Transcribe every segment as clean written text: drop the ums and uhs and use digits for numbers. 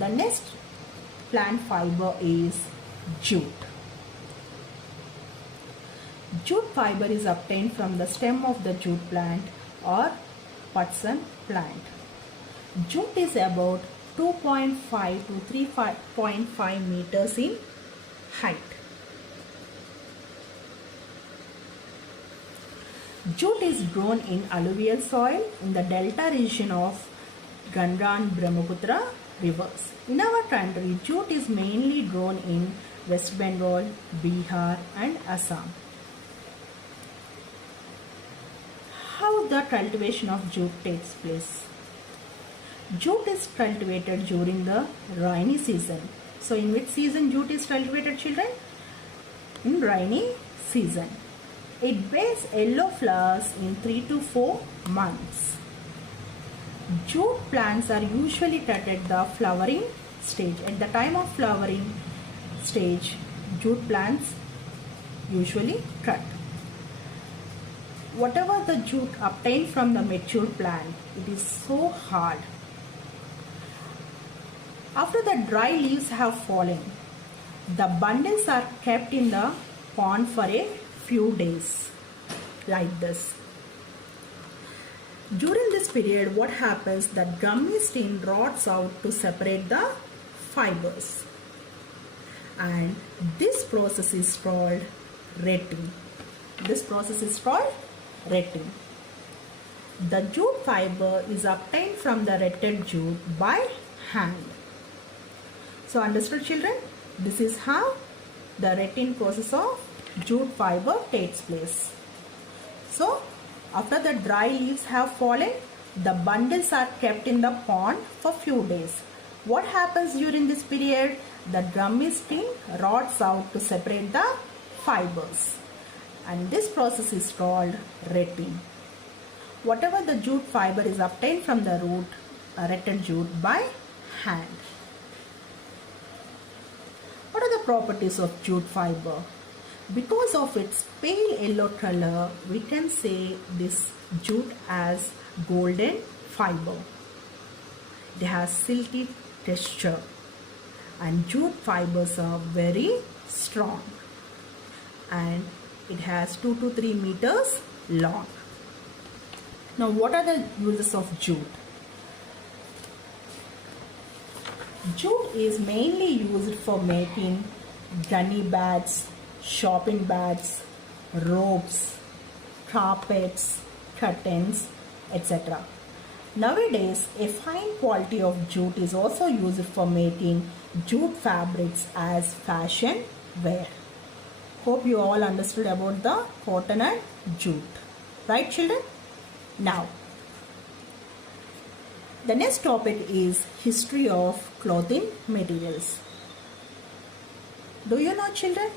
The next plant fiber is jute. Jute fiber is obtained from the stem of the jute plant or Putson plant. Jute is about 2.5 to 3.5 meters in height. Jute is grown in alluvial soil in the delta region of Ganga and Brahmaputra rivers. In our country, jute is mainly grown in West Bengal, Bihar and Assam. How the cultivation of jute takes place? Jute is cultivated during the rainy season. So in which season jute is cultivated, children? In rainy season. It bears yellow flowers in 3 to 4 months. Jute plants are usually cut at the flowering stage. At the time of flowering stage, jute plants usually cut. Whatever the jute obtained from the mature plant, it is so hard. After the dry leaves have fallen, the bundles are kept in the pond for a few days, like this. During this period, what happens? The gummy skin rots out to separate the fibers, and this process is called retting. This process is called retting. The jute fiber is obtained from the retted jute by hand. So understood, children? This is how the retting process of jute fiber takes place. So after the dry leaves have fallen, the bundles are kept in the pond for few days. What happens during this period? The gummy skin rots out to separate the fibers, and this process is called retting. Whatever the jute fiber is obtained from the root, retted jute by hand. What are the properties of jute fiber? Because of its pale yellow color, we can say this jute as golden fiber. It has silky texture, and jute fibers are very strong, and it has 2 to 3 meters long. Now, what are the uses of jute? Jute is mainly used for making gunny bags, shopping bags, ropes, carpets, curtains, etc. Nowadays, a fine quality of jute is also used for making jute fabrics as fashion wear. Hope you all understood about the cotton and jute. Right, children? Now, the next topic is history of clothing materials. Do you know, children?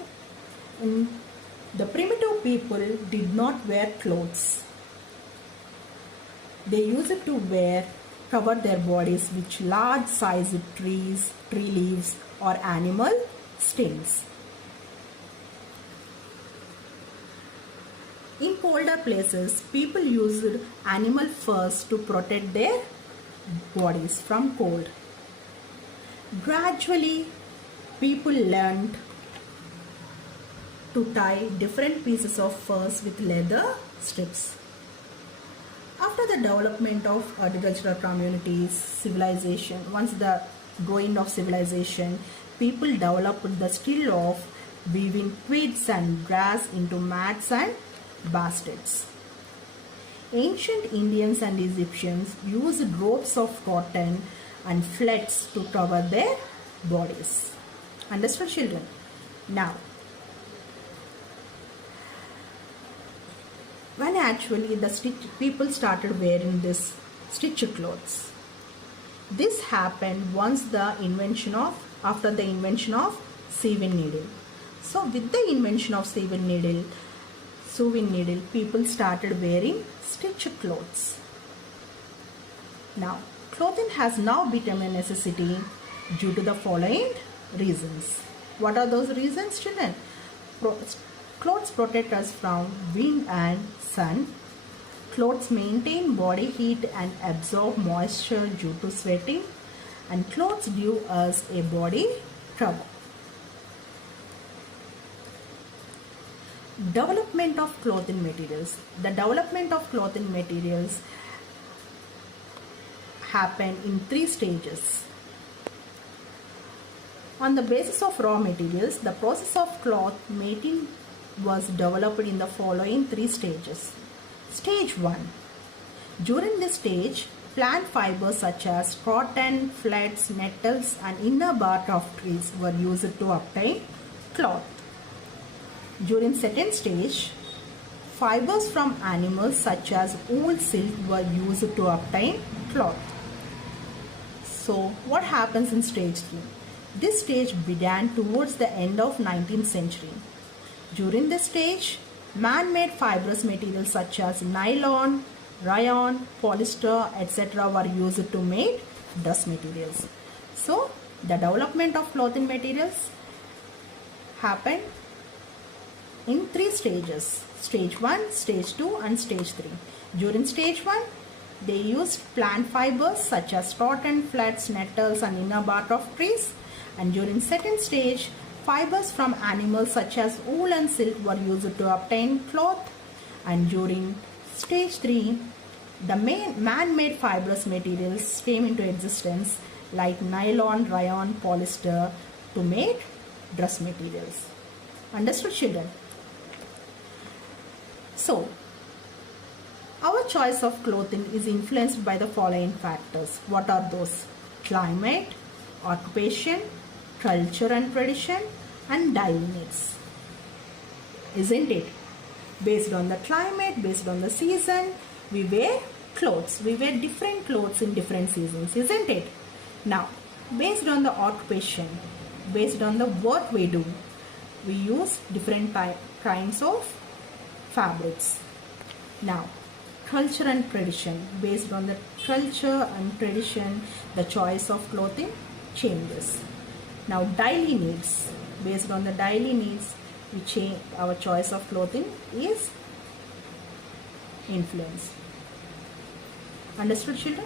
The primitive people did not wear clothes. They used to cover their bodies with large sized trees, tree leaves or animal skins. In colder places, people used animal furs to protect their bodies from cold. Gradually, people learned to tie different pieces of furs with leather strips. After the development of agricultural communities, civilization, once the growing of civilization, people developed the skill of weaving twigs and grass into mats and baskets. Ancient Indians and Egyptians used ropes of cotton and flax to cover their bodies. Understood, children? Now, when actually people started wearing this stitched clothes, this happened after the invention of sewing needle. So with the invention of sewing needle, people started wearing stitched clothes. Now, clothing has now become a necessity due to the following reasons. What are those reasons, children? Clothes protect us from wind and sun. Clothes maintain body heat and absorb moisture due to sweating. and clothes give us a body cover. Development of clothing materials. The development of clothing materials happen in 3 stages. On the basis of raw materials, the process of cloth making was developed in the following 3 stages. Stage 1. During this stage, plant fibers such as cotton, flax, nettles and inner bark of trees were used to obtain cloth. During second stage, fibers from animals such as wool, silk were used to obtain cloth. So what happens in stage 3? This stage began towards the end of 19th century. During this stage, man-made fibrous materials such as nylon, rayon, polyester, etc. were used to make dress materials. So the development of clothing materials happened in 3 stages. Stage 1, stage 2 and stage 3. During stage 1, they used plant fibers such as cotton, flax, nettles and inner bark of trees. And during second stage, fibers from animals such as wool and silk were used to obtain cloth. And during stage 3, the man-made fibrous materials came into existence like nylon, rayon, polyester to make dress materials. Understood, children? So, our choice of clothing is influenced by the following factors. What are those? Climate, occupation, culture and tradition, and daily needs. Isn't it? Based on the climate, based on the season, we wear clothes. We wear different clothes in different seasons, isn't it? Now, based on the occupation, based on the work we do, we use different kinds of fabrics. Now, culture and tradition. Based on the culture and tradition, the choice of clothing changes. Now, daily needs. Based on the daily needs, we change. Our choice of clothing is influenced. Understood, children?